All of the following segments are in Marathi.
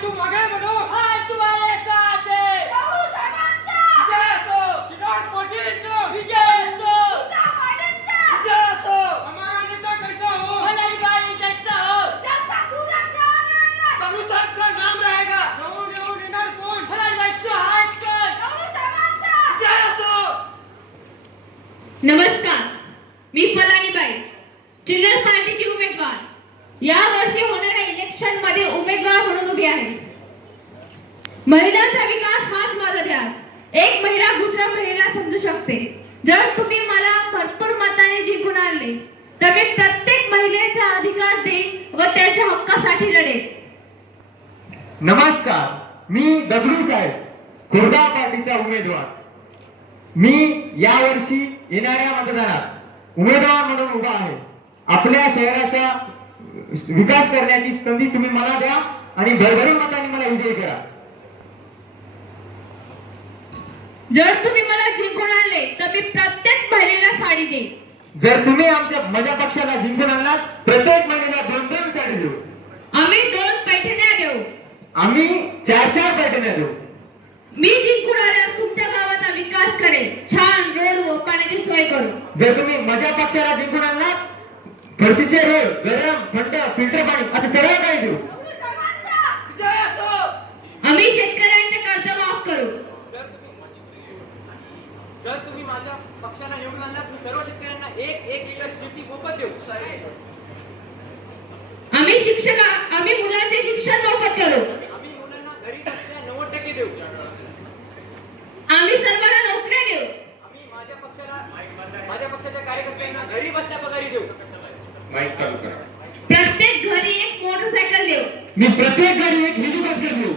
तुम आगे बढ़ो हम तुम्हारे साथ हैं. विजय असो. किनार पाटीलचा विजय असो. विजय असो. हमारा नेता कैसा हो? भलाई भाई जैसा हो. बाबू साहब का नाम रहेगा? नऊ नऊ देणार कोण भलाई भाई सुहाग कर विजय असो. नमस्कार. मी फलानीबाई चिल्लर पार्टीची उमेदवार या वर्षी होणाऱ्या इलेक्शनमध्ये उमेदवार म्हणून उभी आहे महिलांचा विकास हाच माझा ध्यास एक महिला दुसऱ्या महिला समजू शकते. जर तुम्ही मला भरपूर मताने जिंकून आणले तर मी प्रत्येक महिलेचा अधिकार देईन व त्यांच्या हक्कासाठी लढेन. नमस्कार मी दगडू साहेब खुर्दा पार्टीचा उमेदवार. मी यावर्षी येणाऱ्या मतदारात उमेदवार म्हणून उभा आहे. आपल्या शहराचा विकास करण्याची संधी तुम्ही मला द्या आणि भरभरून मताने मला विजयी करा. जर तुम्ही मला जिंकून आणले तर मी प्रत्येक महिलेला साडी देईन. जर तुम्ही आमच्या माझ्या पक्षाला जिंकून आणलात प्रत्येक महिलेला दोन दोन साडी देऊ. आम्ही दोन पैठण्या देऊ. आम्ही चार चार पॅटर्न देऊ. मी जिंकून आल्यास तुमच्या गावाचा विकास करेन छान रोड व पाण्याची सोय करू. जर तुम्ही माझ्या पक्षाला जिंकून आणलात फरशीचे रोड गरम थंड फिल्टर पाणी असं सर्व काही देऊ विजय असो आम्ही शेतकऱ्यांचे कर्ज माफ करू जर तुम्ही माझ्या पक्षाला निवडून आणलात मी सर्व शेतकऱ्यांना एक एक लिटर शेती मोफत देऊ. आम्ही शिक्षक आम्ही मुलांचे शिक्षण मोफत करू. आम्ही मुलांना घरी बसल्या नव्वद टक्के देऊ. आम्ही सर्वांना नोकऱ्या देऊ. आम्ही माझ्या पक्षाला माझ्या पक्षाच्या कार्यकर्त्यांना घरी बसल्या पगारी देऊ. प्रत्येक घरी एक मोटरसायकल देऊ. मी प्रत्येक घरी एक हेलिकॉप्टर देऊ.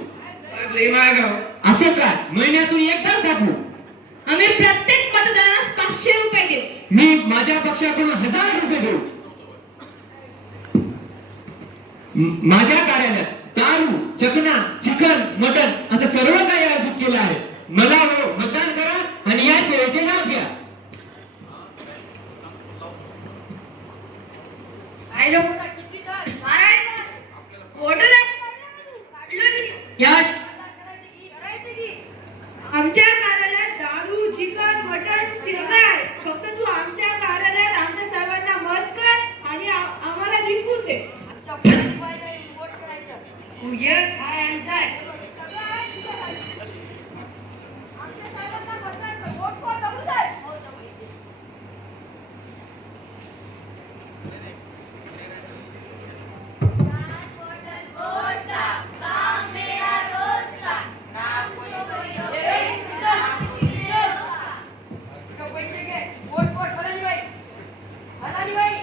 असं काय महिन्यातून एकदाच दाखवू. आम्ही प्रत्येक मतदारास पाचशे रुपये देऊ. मी माझ्या पक्षाकडून हजार रुपये देऊ. माझ्या कार्यालयात दारू चकना चिकन मटन असं सर्व काही आयोजित केलं आहे. मला हो मतदान करा आणि या सेवेचे नाव घ्या. आमच्या कार्यालयात दारू चिकन मटण फिरणार आहे फक्त तू आमच्या कार्यालयात आमच्या सर्वांना मत कर आणि आ- आम्हाला जिंकू दे तू ये काय आणि काय पैसे घे वोट वोट भलाई भाई भलाई भाई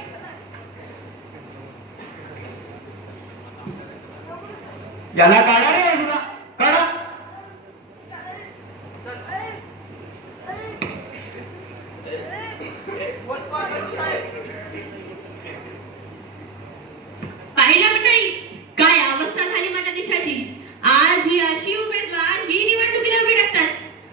याला काढा रे बाजूला काढा. पाहिलं मंडळी काय अवस्था झाली माझ्या देशाची? आज ही अशी उमेदवार ही निवडणुकीला उभी टाकतात.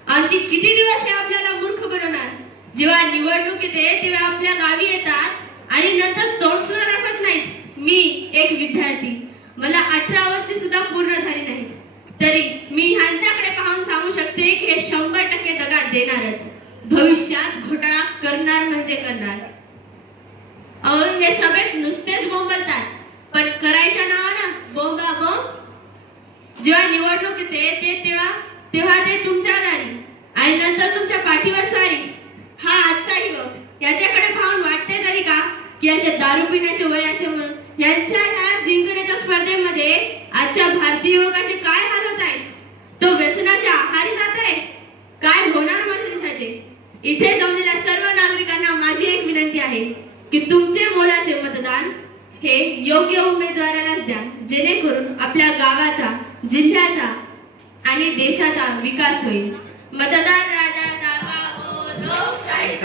आणि ती किती दिवस हे आपल्याला मूर्ख बनवणार? जेव्हा निवडणूक येते तेव्हा आपल्या गावी येतात आणि नंतर तोंड सुद्धा दाखवत नाहीत. मी एक विद्यार्थी. मला अठरा वर्ष सुद्धा पूर्ण झाली नाही. तरी मी ह्यांच्याकडे पाहून सांगू शकते की हे शंभर टक्के दगा देणारच. भविष्यात घोटाळा करणार म्हणजे करणार. अहो हे सगळे नुसतेच बोंबलतात. पण करायच्या नावानं बोंबा बोंब. जेव्हा निवडणूक येते ते तेव्हा तेव्हा ते तुमच्या दारी आणि नंतर तुमच्या पाठीवर स्वारी हा आजचा युवक याच्याकडे पाहून वाटते तरी का? की याचे दारू पिण्याचे वय असे म्हणून. यांच्या ह्या जिंकण्याच्या स्पर्धेमध्ये आजच्या भारतीय युवकाचे काय हाल होत आहे? तो व्यसनाच्या आहारी जात आहे? काय होणार माझ्या देशाचे? इथे जमलेल्या सर्व नागरिकांना माझी एक विनंती आहे की तुमचे मोलाचे मतदान हे योग्य उमेदवारालाच द्या जेणेकरून आपल्या गावाचा जिल्ह्याचा आणि देशाचा विकास होईल. मतदान राजा जागा ओ लोकशाही